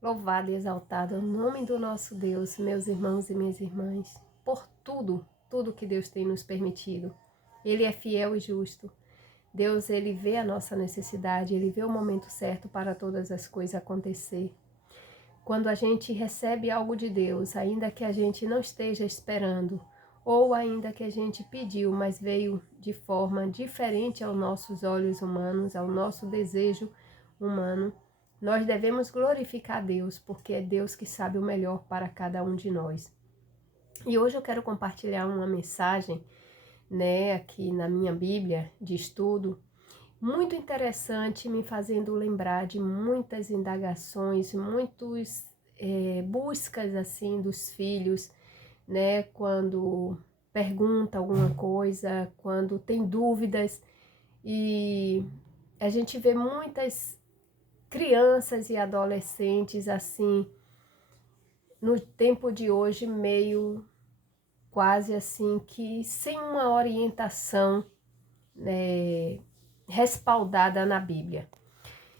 Louvado e exaltado é o nome do nosso Deus, meus irmãos e minhas irmãs, por tudo que Deus tem nos permitido. Ele é fiel e justo. Deus, ele vê a nossa necessidade, ele vê o momento certo para todas as coisas acontecer. Quando a gente recebe algo de Deus, ainda que a gente não esteja esperando, ou ainda que a gente pediu, mas veio de forma diferente aos nossos olhos humanos, ao nosso desejo humano, nós devemos glorificar Deus, porque é Deus que sabe o melhor para cada um de nós. E hoje eu quero compartilhar uma mensagem, aqui na minha Bíblia de estudo, muito interessante, me fazendo lembrar de muitas indagações, muitas buscas assim dos filhos, quando pergunta alguma coisa, quando tem dúvidas, e a gente vê muitas crianças e adolescentes assim, no tempo de hoje, meio quase assim que sem uma orientação respaldada na Bíblia.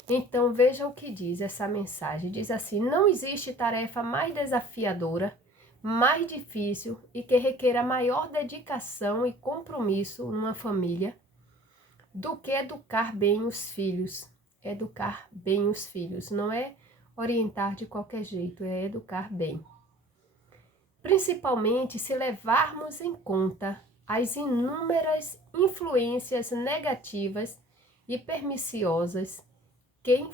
Então veja o que diz essa mensagem. Diz assim: não existe tarefa mais desafiadora, mais difícil e que requer maior dedicação e compromisso numa família do que educar bem os filhos. Educar bem os filhos. Não é orientar de qualquer jeito, é educar bem. Principalmente se levarmos em conta as inúmeras influências negativas e perniciosas que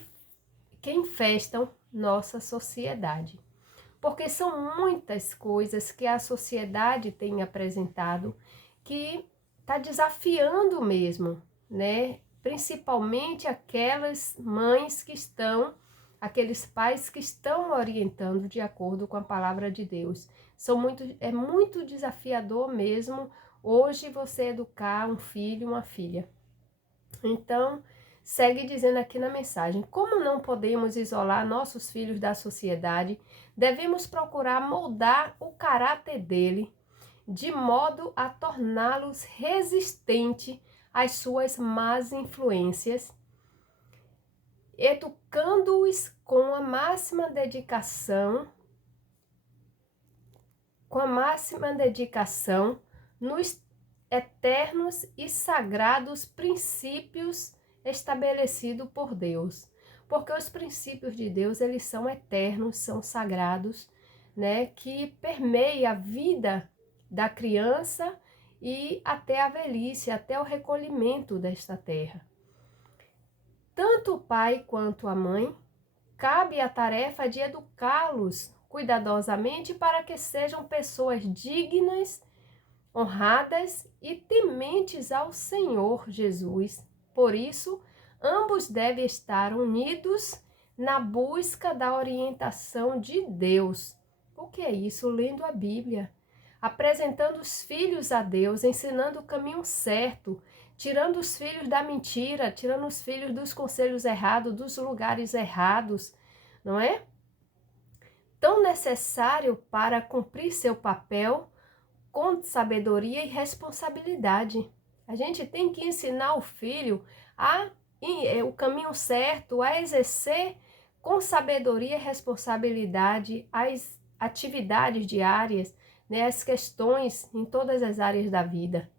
infestam nossa sociedade. Porque são muitas coisas que a sociedade tem apresentado que está desafiando mesmo, Principalmente aquelas mães que estão, aqueles pais que estão orientando de acordo com a palavra de Deus. É muito desafiador mesmo hoje você educar um filho, uma filha. Então, segue dizendo aqui na mensagem: como não podemos isolar nossos filhos da sociedade, devemos procurar moldar o caráter dele de modo a torná-los resistente às suas más influências, educando-os com a máxima dedicação nos eternos e sagrados princípios estabelecidos por Deus. Porque os princípios de Deus, eles são eternos, são sagrados, que permeia a vida da criança e até a velhice, até o recolhimento desta terra. Tanto o pai quanto a mãe, cabe a tarefa de educá-los cuidadosamente para que sejam pessoas dignas, honradas e tementes ao Senhor Jesus. Por isso, ambos devem estar unidos na busca da orientação de Deus. O que é isso? Lendo a Bíblia, apresentando os filhos a Deus, ensinando o caminho certo, tirando os filhos da mentira, tirando os filhos dos conselhos errados, dos lugares errados, não é? Tão necessário para cumprir seu papel com sabedoria e responsabilidade. A gente tem que ensinar o filho o caminho certo, a exercer com sabedoria e responsabilidade as atividades diárias, as questões em todas as áreas da vida.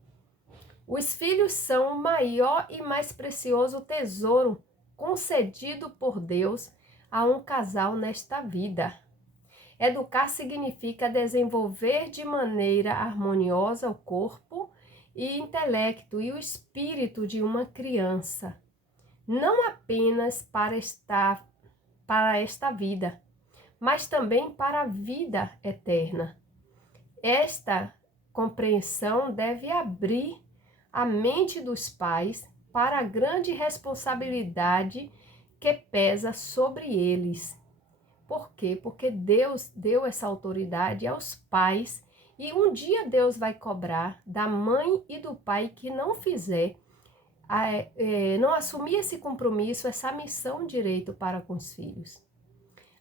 Os filhos são o maior e mais precioso tesouro concedido por Deus a um casal nesta vida. Educar significa desenvolver de maneira harmoniosa o corpo e intelecto e o espírito de uma criança, não apenas para esta vida, mas também para a vida eterna. Esta compreensão deve abrir a mente dos pais para a grande responsabilidade que pesa sobre eles. Por quê? Porque Deus deu essa autoridade aos pais e um dia Deus vai cobrar da mãe e do pai que não fizer, não assumir esse compromisso, essa missão direito para com os filhos,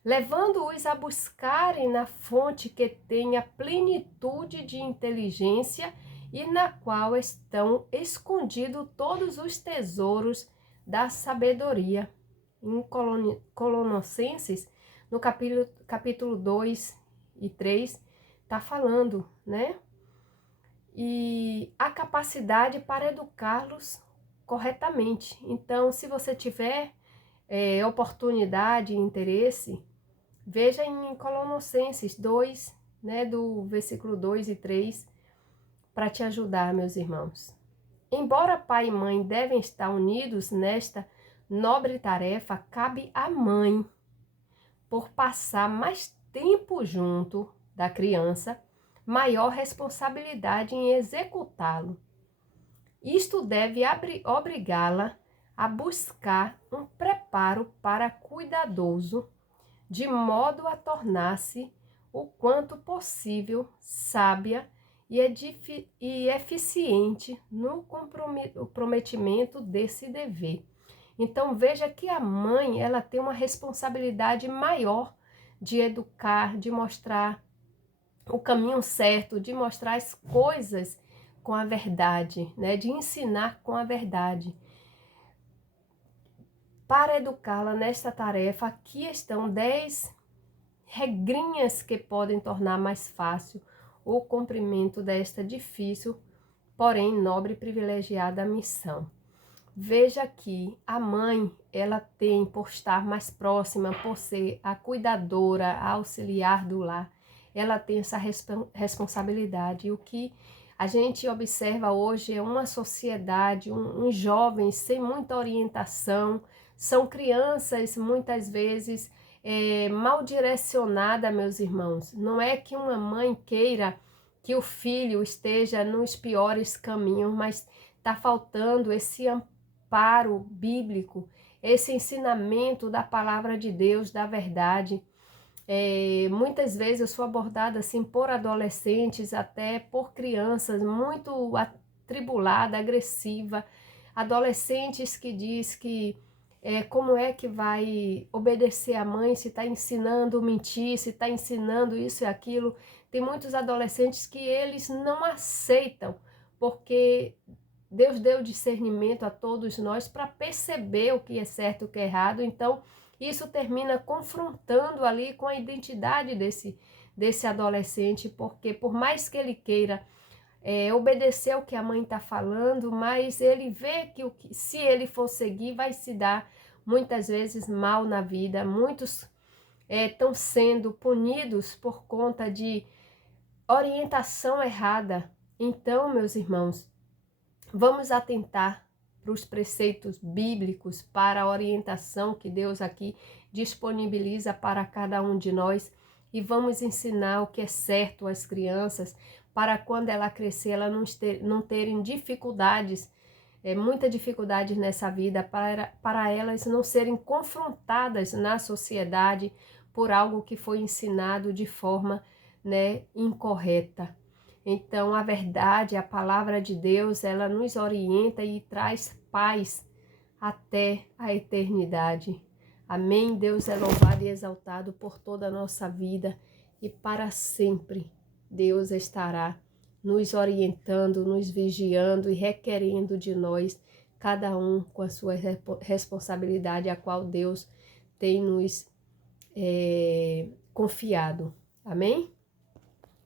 levando-os a buscarem na fonte que tenha plenitude de inteligência e na qual estão escondidos todos os tesouros da sabedoria. Em Colossenses no capítulo 2 e 3, está falando, né? E a capacidade para educá-los corretamente. Então, se você tiver oportunidade e interesse, veja em Colossenses 2, né, do versículo 2 e 3, para te ajudar, meus irmãos. Embora pai e mãe devem estar unidos nesta nobre tarefa, cabe à mãe, por passar mais tempo junto da criança, maior responsabilidade em executá-lo. Isto deve obrigá-la a buscar um preparo para cuidadoso, de modo a tornar-se o quanto possível sábia e eficiente no comprometimento desse dever. Então veja que a mãe, ela tem uma responsabilidade maior de educar, de mostrar o caminho certo, de mostrar as coisas com a verdade, né? De ensinar com a verdade. Para educá-la nesta tarefa, aqui estão 10 regrinhas que podem tornar mais fácil o cumprimento desta difícil, porém nobre e privilegiada missão. Veja que a mãe, ela tem, por estar mais próxima, por ser a cuidadora, a auxiliar do lar, ela tem essa responsabilidade. E o que a gente observa hoje é uma sociedade, uns jovens sem muita orientação, são crianças muitas vezes mal direcionada, meus irmãos. Não é que uma mãe queira que o filho esteja nos piores caminhos, mas está faltando esse amparo bíblico, esse ensinamento da palavra de Deus, da verdade. Muitas vezes eu sou abordada assim por adolescentes, até por crianças muito atribulada, agressiva, adolescentes que diz que como é que vai obedecer a mãe se está ensinando mentir, se está ensinando isso e aquilo. Tem muitos adolescentes que eles não aceitam, porque Deus deu discernimento a todos nós para perceber o que é certo e o que é errado. Então, isso termina confrontando ali com a identidade desse adolescente, porque por mais que ele queira obedecer o que a mãe está falando, mas ele vê que se ele for seguir, vai se dar muitas vezes mal na vida. Muitos estão sendo punidos por conta de orientação errada. Então, meus irmãos, vamos atentar para os preceitos bíblicos, para a orientação que Deus aqui disponibiliza para cada um de nós, e vamos ensinar o que é certo às crianças, para quando ela crescer, ela não terem dificuldades, muita dificuldade nessa vida, para elas não serem confrontadas na sociedade por algo que foi ensinado de forma, né, incorreta. Então, a verdade, a palavra de Deus, ela nos orienta e traz paz até a eternidade. Amém? Deus é louvado e exaltado por toda a nossa vida e para sempre Deus estará nos orientando, nos vigiando e requerendo de nós, cada um com a sua responsabilidade, a qual Deus tem nos confiado. Amém?